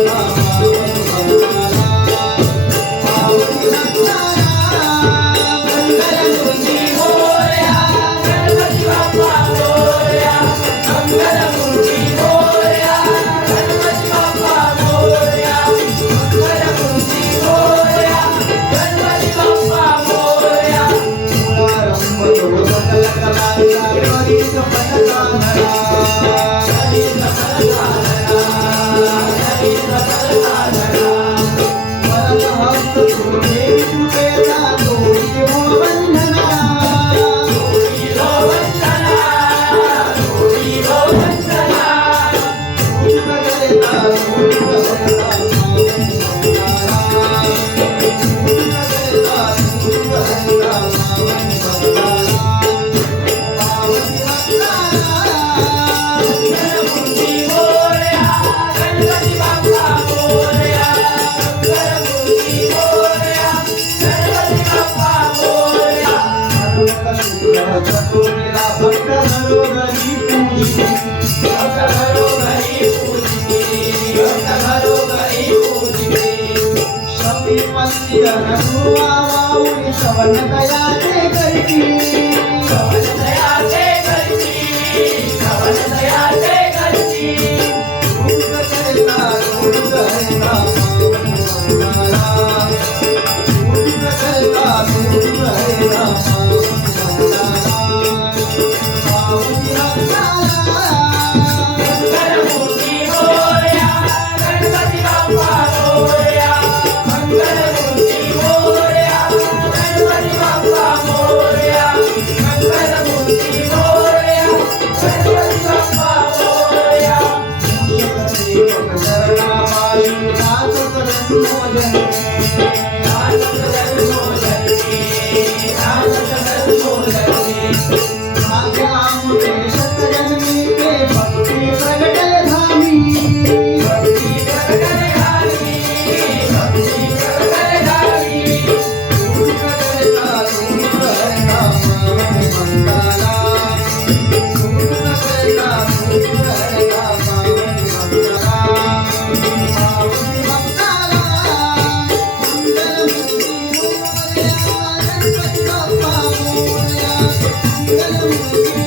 oh भक्त घरोघरी पूजिते भक्त वावरी सवलतया ते करती सवलतया ते करती सवलतया ते करती Thank you.